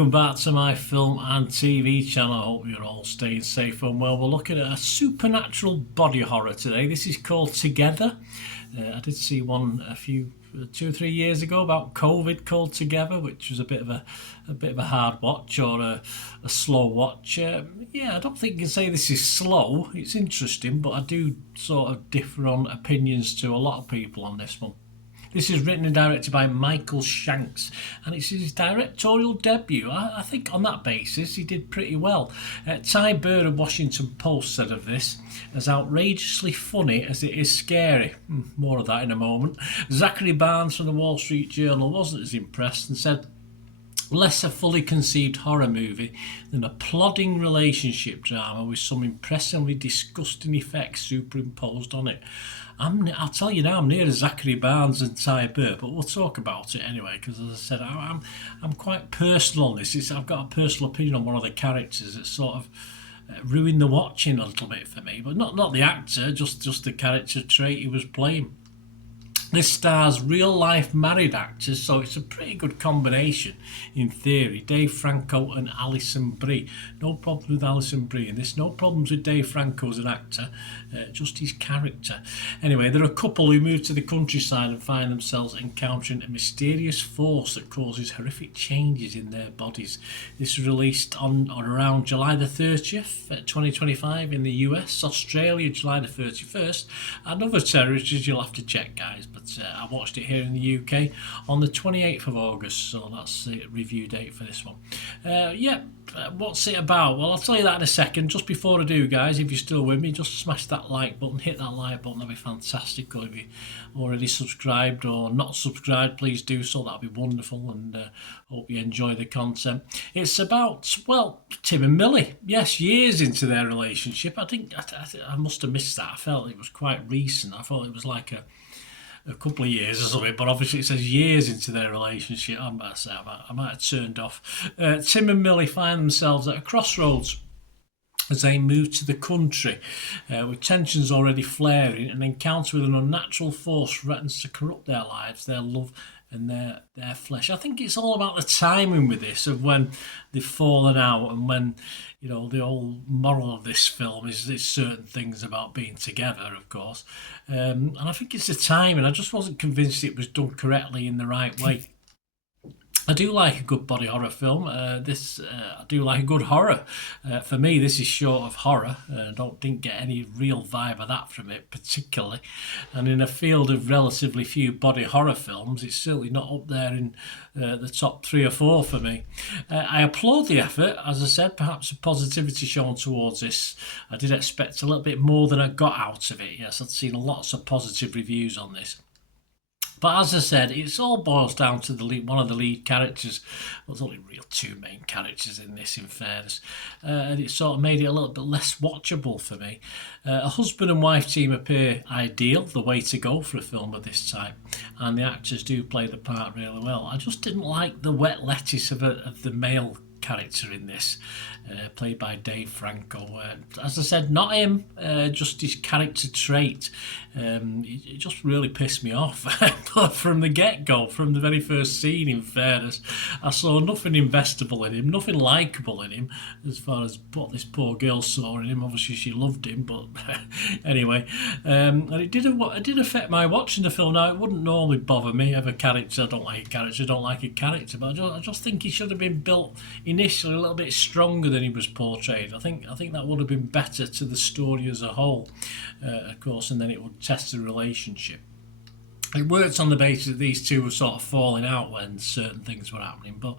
welcome back to my film and TV channel. I hope you're all staying safe and well. We're looking at a supernatural body horror today. This is called Together. I did see one a few 2 or 3 years ago about COVID called Together, which was a bit of a hard watch or a slow watch. Yeah, I don't think you can say this is slow. It's interesting, but I do sort of differ on opinions to a lot of people on this one. This is written and directed by Michael Shanks, and it's his directorial debut. I think on that basis he did pretty well. Ty Bird of Washington Post said of this, as outrageously funny as it is scary. More of that in a moment. Zachary Barnes from the Wall Street Journal wasn't as impressed and said, less a fully conceived horror movie than a plodding relationship drama with some impressively disgusting effects superimposed on it. I'll tell you now, I'm near Zachary Barnes and Ty Bird, but we'll talk about it anyway, because as I said, I'm quite personal on this. I've got a personal opinion on one of the characters that sort of ruined the watching a little bit for me, but not the actor, just the character trait he was playing. This stars real-life married actors, so it's a pretty good combination in theory. Dave Franco and Alison Brie. No problem with Alison Brie in this. No problems with Dave Franco as an actor, just his character. Anyway, they're a couple who move to the countryside and find themselves encountering a mysterious force that causes horrific changes in their bodies. This was released on around July the 30th, 2025 in the US, Australia July the 31st, and other territories you'll have to check, guys. But I watched it here in the UK on the 28th of August, so that's the review date for this one. What's it about? Well, I'll tell you that in a second. Just before I do, guys, if you're still with me, just smash that like button, hit that like button, that'd be fantastic. Or if you're already subscribed or not subscribed, please do so, that'd be wonderful, and hope you enjoy the content. It's about, well, Tim and Millie. Yes, years into their relationship. I think I must have missed that. I felt it was quite recent. I thought it was like a couple of years or something, but obviously it says years into their relationship. I might have turned off. Tim and Millie find themselves at a crossroads as they move to the country, with tensions already flaring. An encounter with an unnatural force threatens to corrupt their lives, their love and their flesh. I think it's all about the timing with this, of when they've fallen out, and when, you know, the whole moral of this film is certain things about being together, of course. And I think it's the timing. I just wasn't convinced it was done correctly in the right way. I do like a good body horror film. I do like a good horror. For me, this is short of horror. Didn't get any real vibe of that from it particularly. And in a field of relatively few body horror films, it's certainly not up there in the top 3 or 4 for me. I applaud the effort. As I said, perhaps a positivity shown towards this. I did expect a little bit more than I got out of it. Yes, I'd seen lots of positive reviews on this. But as I said, it all boils down to one of the lead characters. Well, there's only real 2 main characters in this, in fairness. And it sort of made it a little bit less watchable for me. A husband and wife team appear ideal, the way to go for a film of this type. And the actors do play the part really well. I just didn't like the wet lettuce of the male character in this, played by Dave Franco. As I said, not him, just his character trait. It just really pissed me off. But from the get-go, from the very first scene, in fairness, I saw nothing investable in him, nothing likeable in him, as far as what this poor girl saw in him. Obviously she loved him, but anyway, and it did affect my watching the film. Now, it wouldn't normally bother me if a character, I don't like a character, but I just think he should have been built initially a little bit stronger than he was portrayed. I think that would have been better to the story as a whole, of course, and then it would test the relationship. It worked on the basis that these two were sort of falling out when certain things were happening, but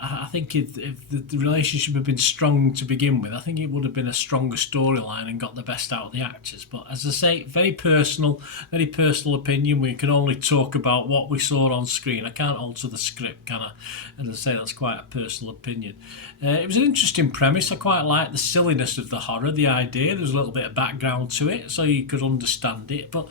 I think if the relationship had been strong to begin with, I think it would have been a stronger storyline and got the best out of the actors. But as I say, very personal opinion. We can only talk about what we saw on screen. I can't alter the script, can I? And as I say, that's quite a personal opinion. It was an interesting premise. I quite liked the silliness of the horror, the idea. There was a little bit of background to it, so you could understand it. But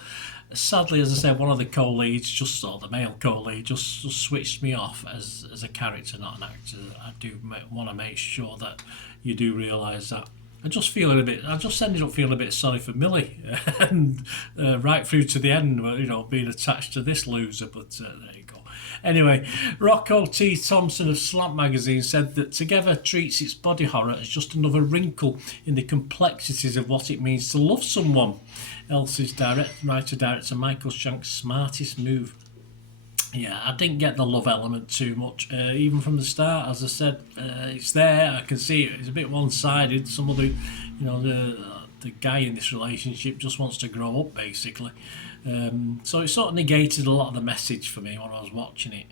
sadly, as I said, one of the co-leads, the male co-lead, just switched me off as a character, not an actor. I do want to make sure that you do realise that. I just ended up feeling a bit sorry for Millie, and right through to the end, being attached to this loser. But there you go. Anyway, Rocco T. Thompson of Slant Magazine said that Together treats its body horror as just another wrinkle in the complexities of what it means to love someone. Elsie's writer-director Michael Shank's smartest move. Yeah, I didn't get the love element too much, even from the start. As I said, it's there. I can see it. It's a bit one-sided. Some of the guy in this relationship just wants to grow up, basically. So it sort of negated a lot of the message for me when I was watching it.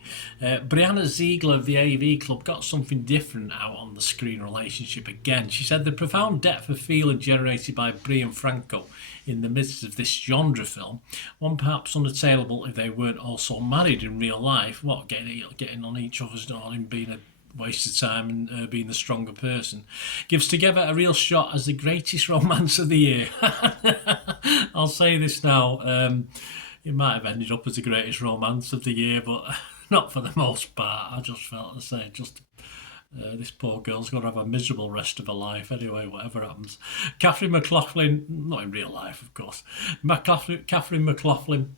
Brianna Ziegler of the AV Club got something different out on the screen relationship again. She said the profound depth of feeling generated by Brie and Franco in the midst of this genre film, one perhaps unattainable if they weren't also married in real life. What, getting on each other's darling, being a waste of time and being the stronger person, gives Together a real shot as the greatest romance of the year. I'll say this now, it might have ended up as the greatest romance of the year, but not for the most part. I just felt to say, this poor girl's going to have a miserable rest of her life anyway, whatever happens. Catherine McLaughlin, not in real life, of course. Catherine McLaughlin,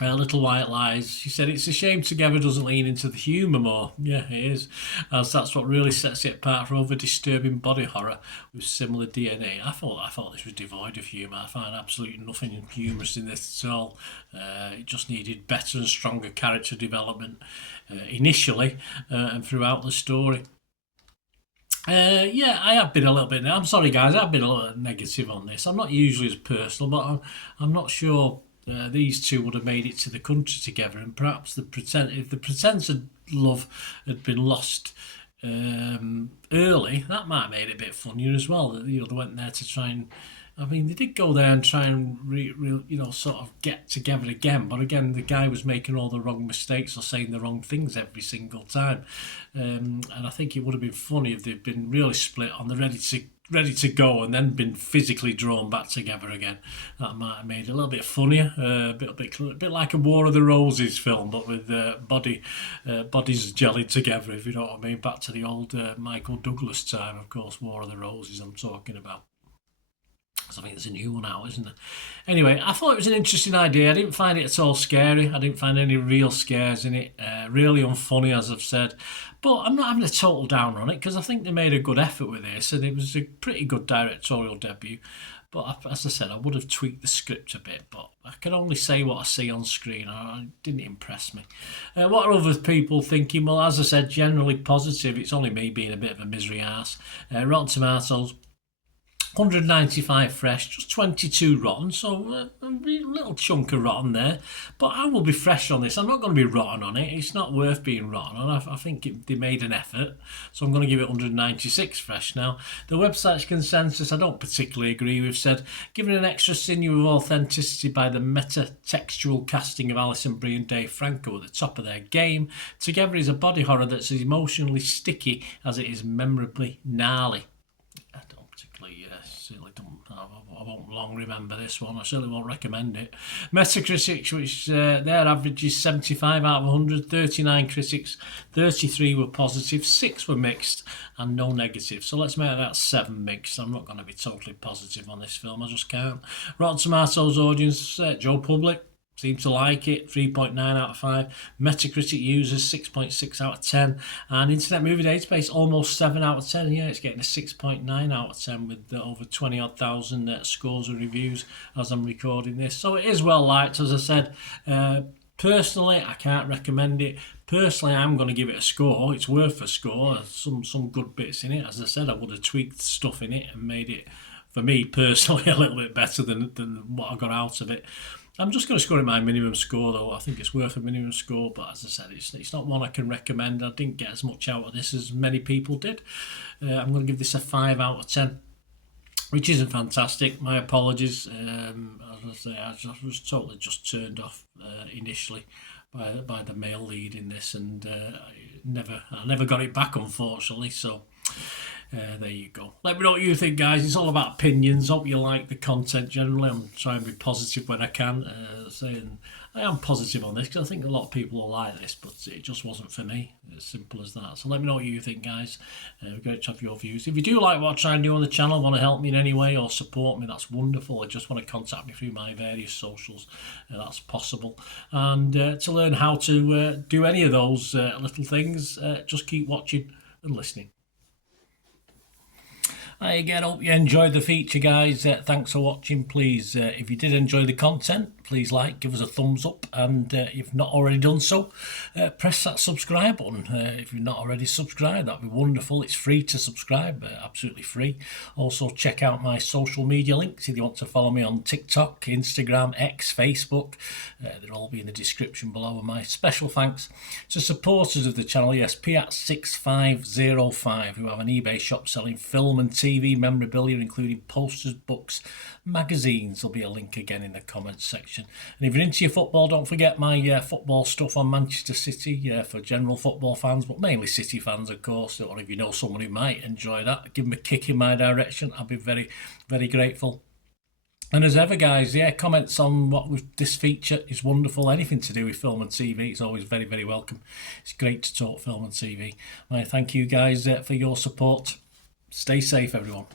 Little White Lies. She said it's a shame Together doesn't lean into the humour more. Yeah, it is, as that's what really sets it apart from other disturbing body horror with similar DNA. I thought this was devoid of humour. I find absolutely nothing humorous in this at all. It just needed better and stronger character development initially and throughout the story. Yeah, I have been a little bit. I'm sorry, guys. I've been a little bit negative on this. I'm not usually as personal, but I'm not sure these two would have made it to the country together, and perhaps if the pretense of love had been lost early, that might have made it a bit funnier as well. They went there to try and. I mean, they did go there and try and sort of get together again. But again, the guy was making all the wrong mistakes or saying the wrong things every single time. And I think it would have been funny if they'd been really split on the ready to go and then been physically drawn back together again. That might have made it a little bit funnier, a bit like a War of the Roses film, but with bodies jellied together, if you know what I mean. Back to the old Michael Douglas time, of course, War of the Roses I'm talking about. I think there's a new one out, isn't there? Anyway, I thought it was an interesting idea. I didn't find it at all scary. I didn't find any real scares in it. Really unfunny, as I've said. But I'm not having a total downer on it because I think they made a good effort with this, and it was a pretty good directorial debut. But as I said, I would have tweaked the script a bit, but I can only say what I see on screen. It didn't impress me. What are other people thinking? Well, as I said, generally positive. It's only me being a bit of a misery arse. Rotten Tomatoes, 195 fresh, just 22 rotten, so a little chunk of rotten there. But I will be fresh on this. I'm not going to be rotten on it. It's not worth being rotten on. I think they made an effort, so I'm going to give it 196 fresh now. The website's consensus, I don't particularly agree with, said, given an extra sinew of authenticity by the meta-textual casting of Alison Brie and Dave Franco at the top of their game, Together is a body horror that's as emotionally sticky as it is memorably gnarly. I won't long remember this one. I certainly won't recommend it. Metacritic, which their average is 75 out of 100, 39 critics, 33 were positive, 6 were mixed, and no negative. So let's make that 7 mixed. I'm not going to be totally positive on this film. I just can't. Rotten Tomatoes audience, Joe Public, seem to like it, 3.9 out of 5. Metacritic users, 6.6 out of 10. And Internet Movie Database, almost 7 out of 10. Yeah, it's getting a 6.9 out of 10 with over 20-odd thousand scores and reviews as I'm recording this. So it is well liked, as I said. Personally, I can't recommend it. Personally, I'm going to give it a score. It's worth a score. Some good bits in it. As I said, I would have tweaked stuff in it and made it, for me personally, a little bit better than what I got out of it. I'm just going to score it my minimum score, though. I think it's worth a minimum score, but as I said, it's not one I can recommend. I didn't get as much out of this as many people did. I'm going to give this a 5 out of 10, which isn't fantastic. My apologies. As I say, I was totally just turned off initially by the male lead in this, and I never got it back, unfortunately. So There you go. Let me know what you think, guys. It's all about opinions. Hope you like the content generally. I'm trying to be positive when I can. Saying I am positive on this because I think a lot of people will like this, but it just wasn't for me. As simple as that. So let me know what you think, guys. Great to have your views. If you do like what I try and do on the channel, want to help me in any way or support me, that's wonderful. I just want to contact me through my various socials. That's possible. And to learn how to do any of those little things, just keep watching and listening. Hi again, hope you enjoyed the feature, guys. Thanks for watching. Please, if you did enjoy the content, please give us a thumbs up, and if you've not already done so, press that subscribe button. If you've not already subscribed, that'd be wonderful. It's free to subscribe, absolutely free. Also, check out my social media links if you want to follow me on TikTok, Instagram, X, Facebook. They'll all be in the description below. And my special thanks to supporters of the channel, yes, Piat6505, who have an eBay shop selling film and TV memorabilia, including posters, books, magazines. There'll be a link again in the comments section. And if you're into your football, don't forget my football stuff on Manchester City for general football fans, but mainly City fans, of course. Or if you know someone who might enjoy that, give them a kick in my direction. I'll be very, very grateful. And as ever, guys, comments on this feature is wonderful. Anything to do with film and TV is always very, very welcome. It's great to talk film and TV. I thank you guys for your support. Stay safe, everyone.